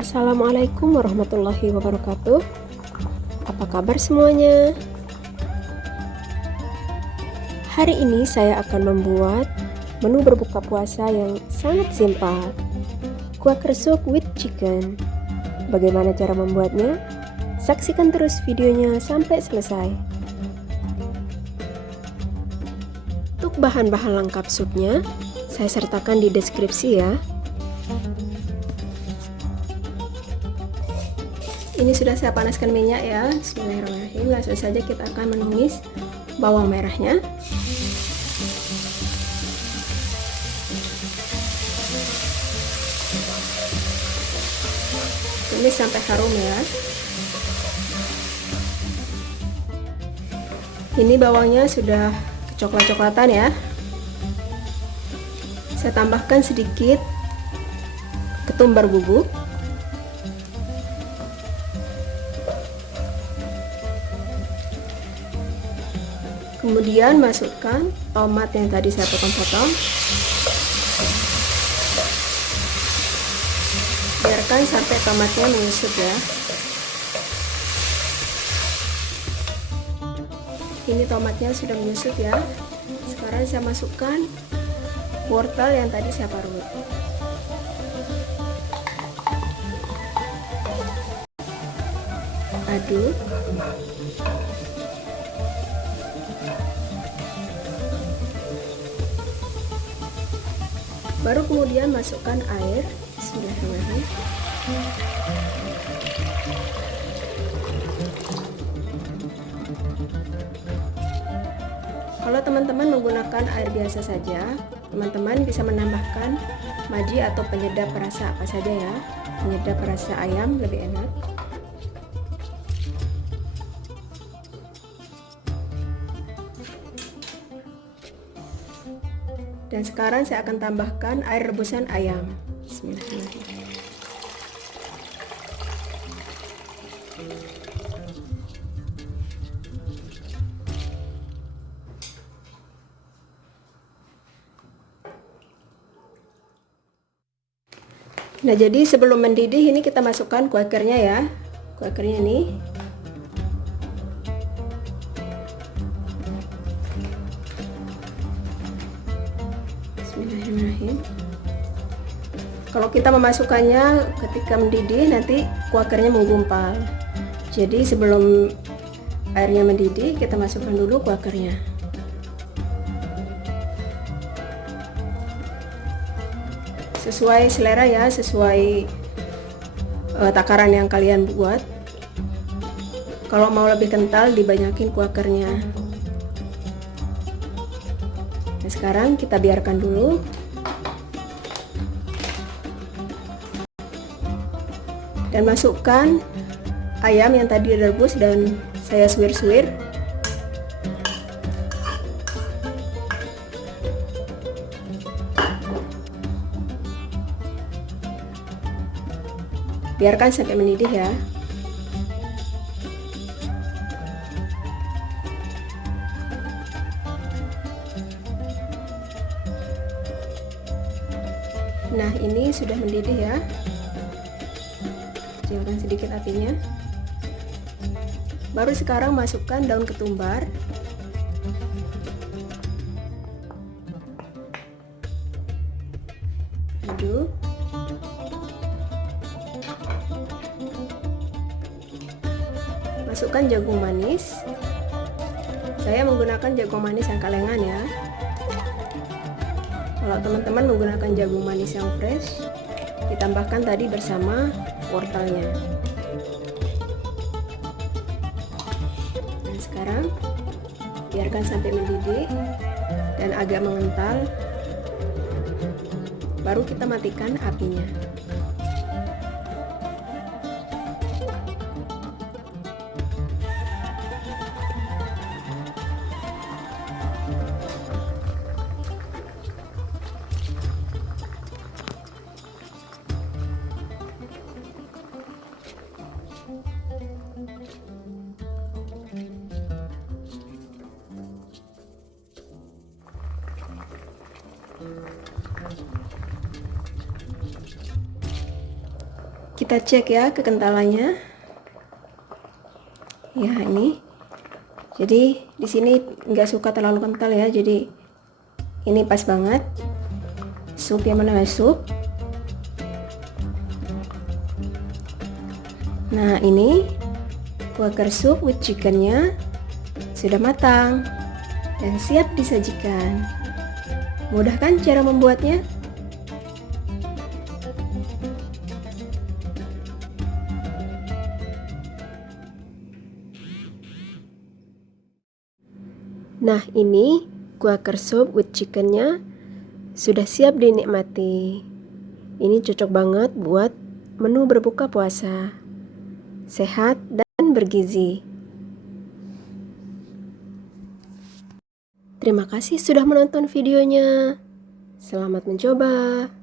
Assalamualaikum warahmatullahi wabarakatuh. Apa kabar semuanya? Hari ini saya akan membuat menu berbuka puasa yang sangat simpel, quaker soup with chicken. Bagaimana cara membuatnya? Saksikan terus videonya sampai selesai. Untuk bahan-bahan lengkap supnya, saya sertakan di deskripsi ya. Ini sudah saya panaskan minyak ya. Bismillahirrahmanirrahim. Langsung saja kita akan menumis bawang merahnya. Tumis sampai harum ya. Ini bawangnya sudah coklat-coklatan ya. Saya tambahkan sedikit ketumbar bubuk. Kemudian masukkan tomat yang tadi saya potong-potong. Biarkan sampai tomatnya menyusut ya. Ini tomatnya sudah menyusut ya. Sekarang saya masukkan wortel yang tadi saya parut. Aduk. Baru kemudian masukkan air. Bismillahirrahmanirrahim. Kalau teman-teman menggunakan air biasa saja, teman-teman bisa menambahkan maji atau penyedap rasa apa saja ya. Penyedap rasa ayam lebih enak. Dan sekarang saya akan tambahkan air rebusan ayam. Bismillahirrahmanirrahim. Nah, jadi sebelum mendidih ini kita masukkan quakernya ya. Quakernya ini. Bismillahirrahmanirrahim. Kalau kita memasukkannya ketika mendidih, nanti quakernya menggumpal. Jadi sebelum airnya mendidih, kita masukkan dulu quakernya. Sesuai selera ya, sesuai takaran yang kalian buat. Kalau mau lebih kental, dibanyakin quakernya. Nah, sekarang kita biarkan dulu. Dan masukkan ayam yang tadi direbus dan saya suwir-suwir. Biarkan sampai mendidih ya. Nah, ini sudah mendidih ya. Kecilkan sedikit apinya. Baru sekarang masukkan daun ketumbar. Aduk. Masukkan jagung manis. Saya menggunakan jagung manis yang kalengan ya. Kalau teman-teman menggunakan jagung manis yang fresh, ditambahkan tadi bersama wortelnya. Nah, sekarang biarkan sampai mendidih dan agak mengental. Baru kita matikan apinya. kita cek ya kekentalannya. Ya ini. Jadi di sini nggak suka terlalu kental ya. Jadi ini pas banget. Sup yang mana sup. Nah ini Quaker soup with chickennya sudah matang dan siap disajikan. Mudah kan cara membuatnya? Nah ini Quaker soup with chickennya sudah siap dinikmati. Ini cocok banget buat menu berbuka puasa. Sehat dan bergizi. Terima kasih sudah menonton videonya. Selamat mencoba.